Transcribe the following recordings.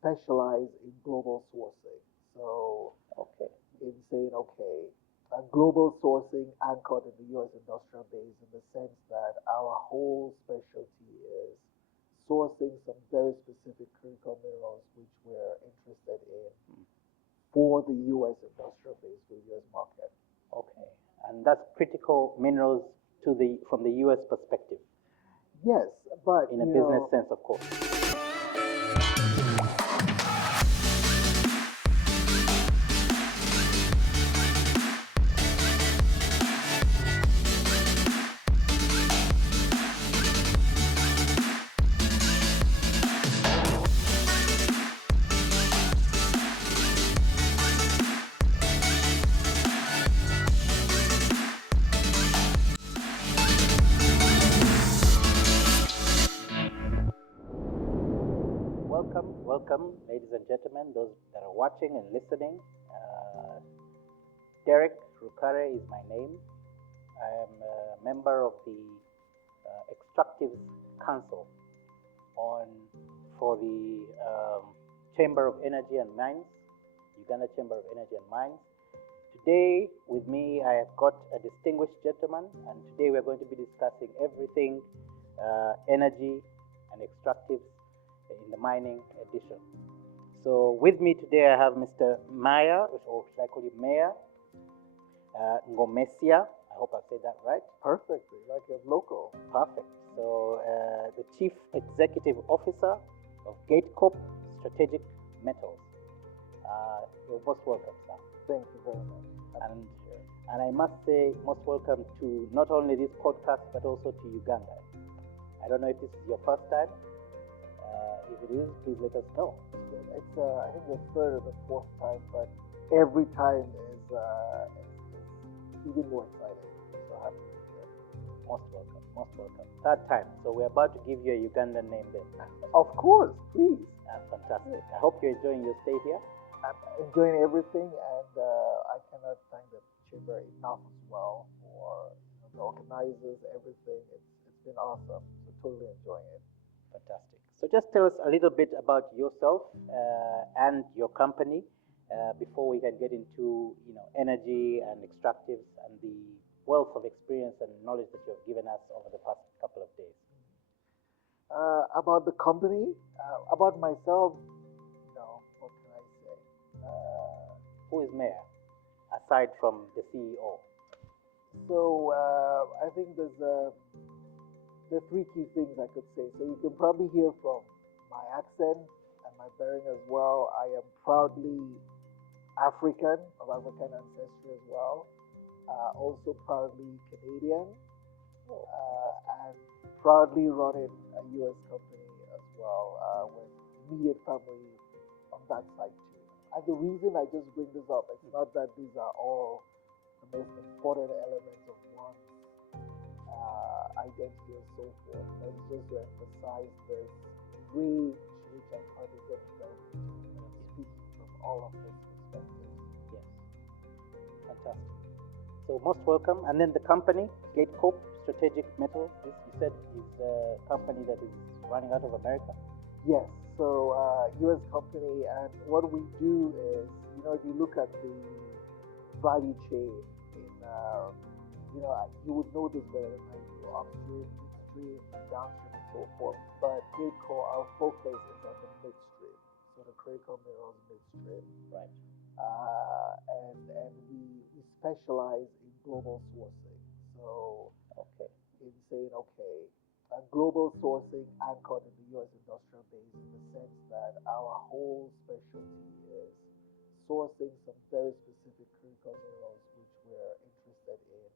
specialize in global sourcing. So Okay. in saying, okay, global sourcing anchored in the U.S. industrial base in the sense that our whole specialty is sourcing some very specific critical minerals which we're interested in for the U.S. industrial base, for the U.S. market. Okay. And that's critical minerals from the U.S. perspective. Yes, but in a business sense, of course. Welcome, ladies and gentlemen, those that are watching and listening. Derek Rukare is my name. I am a member of the Extractives Council for the Chamber of Energy and Mines, Uganda Chamber of Energy and Mines. Today with me I have got a distinguished gentleman, and today we're going to be discussing everything energy and extractives in the mining edition. So with me today I have Mr. Maya, or should I call you Mayor, Ngomesia. I hope I said that right. Perfectly, like a local. Perfect. So the Chief Executive Officer of GATECORP Strategic Metals. You're most welcome, sir. Thank you very much. And I must say most welcome to not only this podcast but also to Uganda. I don't know if this is your first time. If it is, please let us know. It's I think the third or the fourth time, but every time is even more exciting. So happy to be here. Most welcome, most welcome. Third time. So we're about to give you a Ugandan name then. Of course, please. Fantastic. I hope you're enjoying your stay here. I'm enjoying everything, and I cannot thank the chamber enough as well for the organizers, everything. It's been awesome. So totally enjoying it. Fantastic. So just tell us a little bit about yourself and your company before we can get into energy and extractives and the wealth of experience and knowledge that you have given us over the past couple of days. About the company, about myself, what can I say? Who is Mayor, aside from the CEO? So I think there are three key things I could say. So you can probably hear from my accent and my bearing as well. I am proudly African, of African ancestry as well. Also proudly Canadian, and proudly running a U.S. company as well, with immediate family on that side too. And the reason I just bring this up, it's not that these are all the most important elements of one's identity and so forth. But it's just to emphasize this range which I'm probably going to speaking from all of these perspectives. Yes. Fantastic. So most welcome. And then the company, GATECORP Strategic Metals, this you said is a company that is running out of America? Yes. So U.S. company, and what we do is, if you look at the value chain in you would know this better than I do, upstream, midstream, downstream, and so forth. But GATECORP, our focus is on the midstream, so the critical minerals midstream. Right. And we specialize in global sourcing. So, in saying, global sourcing anchored in the U.S. industrial base in the sense that our whole specialty is sourcing some very specific critical minerals which we're interested in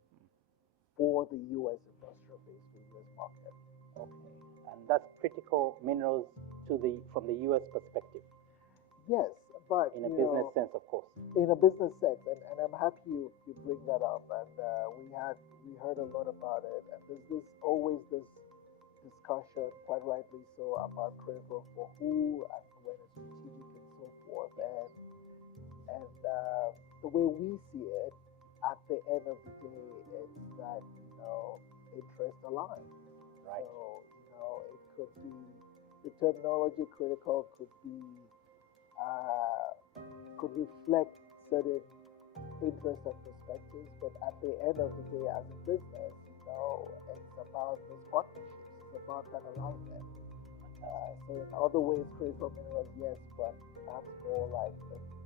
for the U.S. industrial base, for the U.S. market. Okay. And that's critical minerals from the U.S. perspective. Yes, but in a business sense, of course. In a business sense, and I'm happy you bring that up. And we heard a lot about it, and there's always this discussion, quite rightly so, about critical for who and when it's strategic and so forth. And the way we see it, at the end of the day, it's that interest aligned. Right. So it could be the terminology critical could be could reflect certain interests and perspectives, but at the end of the day, as a business, it's about those partnerships. It's about that alignment. So in other ways, critical minerals, yes, but perhaps more like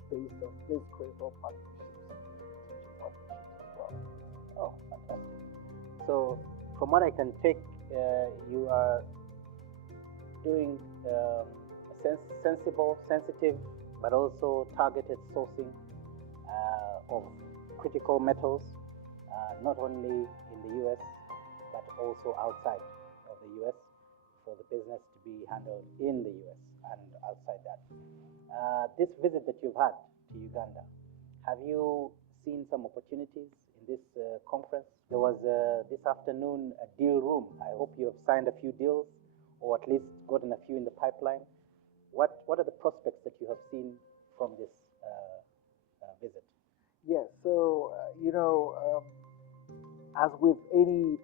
based on this critical partnerships, strategic partnerships as well. Oh, fantastic. So from what I can take, you are doing sensible, sensitive, but also targeted sourcing of critical metals, not only in the US, but also outside of the US, for the business to be handled in the US and outside that. This visit that you've had to Uganda, have you seen some opportunities in this conference? There was this afternoon a deal room. I hope you have signed a few deals, or at least gotten a few in the pipeline. What are the prospects that you have seen from this visit? Yes, so as with any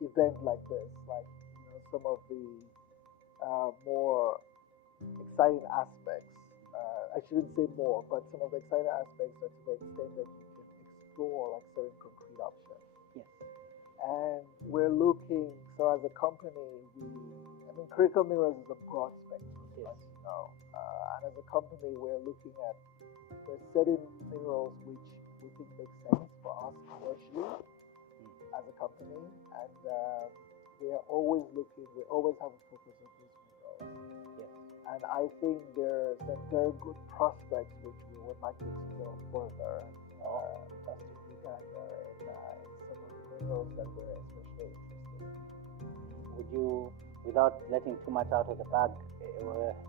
event like this, like some of the more exciting aspects, I shouldn't say more, but some of the exciting aspects are to the extent that you can explore like certain concrete options. Yes. And we're looking, so as a company, critical minerals is a broad spectrum, yes. As you know. And as a company, we're looking at there's certain minerals which we think make sense for us commercially as a company, and we are always looking, we always have a focus on these minerals. Yes. And I think there are some very good prospects which we would like to explore further, just in Uganda and some of the minerals that we're especially interested in. Would you, without letting too much out of the bag,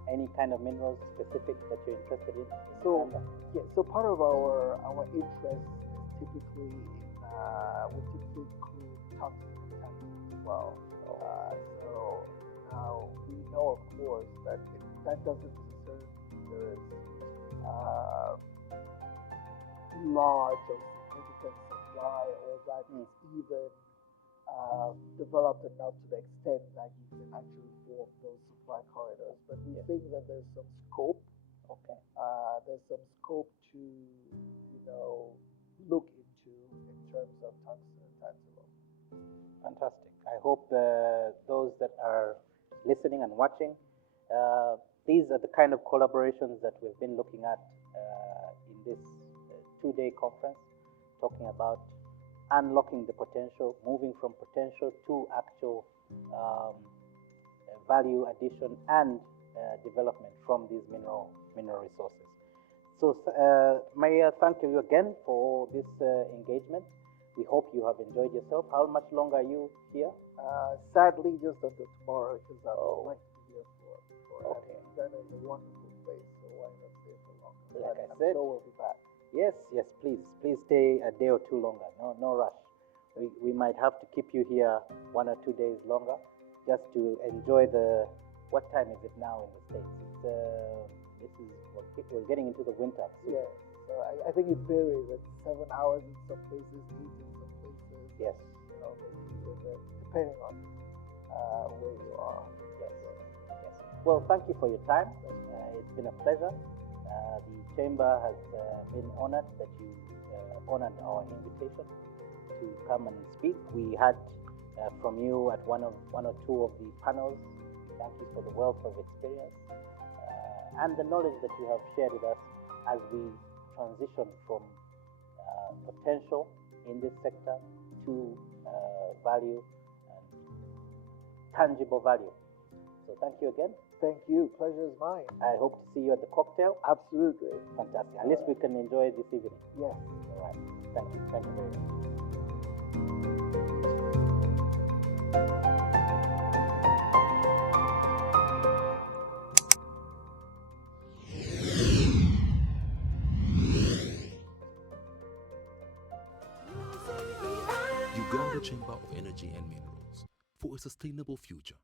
any kind of minerals specific that you're interested in? So part of our interest is typically we typically include tungsten and tantalum as well. So now we know, of course, that that doesn't necessarily mean there is large or significant supply, or that it's even developed enough to the extent that you can actually form those supply corridors. But we think that there's some scope. Okay. There's some scope to, look into in terms of tungsten and tantalum. Fantastic. I hope those that are listening and watching, these are the kind of collaborations that we've been looking at in this two-day conference, talking about unlocking the potential, moving from potential to actual value addition and development from these mineral resources. So Maria, thank you again for this engagement. We hope you have enjoyed yourself. How much longer are you here? Sadly, just until tomorrow, because I would like to be here for okay. Uganda is a wonderful place, so why not stay for longer? Like I I'm said, sure we'll be back. Yes, please stay a day or two longer. No rush. We might have to keep you here 1 or 2 days longer, just to enjoy the. What time is it now in the States? We're getting into the winter. So. Yes. So I think it varies. It's 7 hours in some places, 8 in some places. Yes. Depending on where you are. Yes. Well, thank you for your time. It's been a pleasure. The chamber has been honored that you honored our invitation to come and speak. We had from you at one or two of the panels. Thank you for the wealth of experience and the knowledge that you have shared with us as we transition from potential in this sector to value and tangible value. So thank you again. Thank you. Pleasure is mine. I hope to see you at the cocktail. Absolutely. Fantastic. At least we can enjoy this evening. Yes. All right. Thank you. Thank you very much. Uganda Chamber of Energy and Minerals for a sustainable future.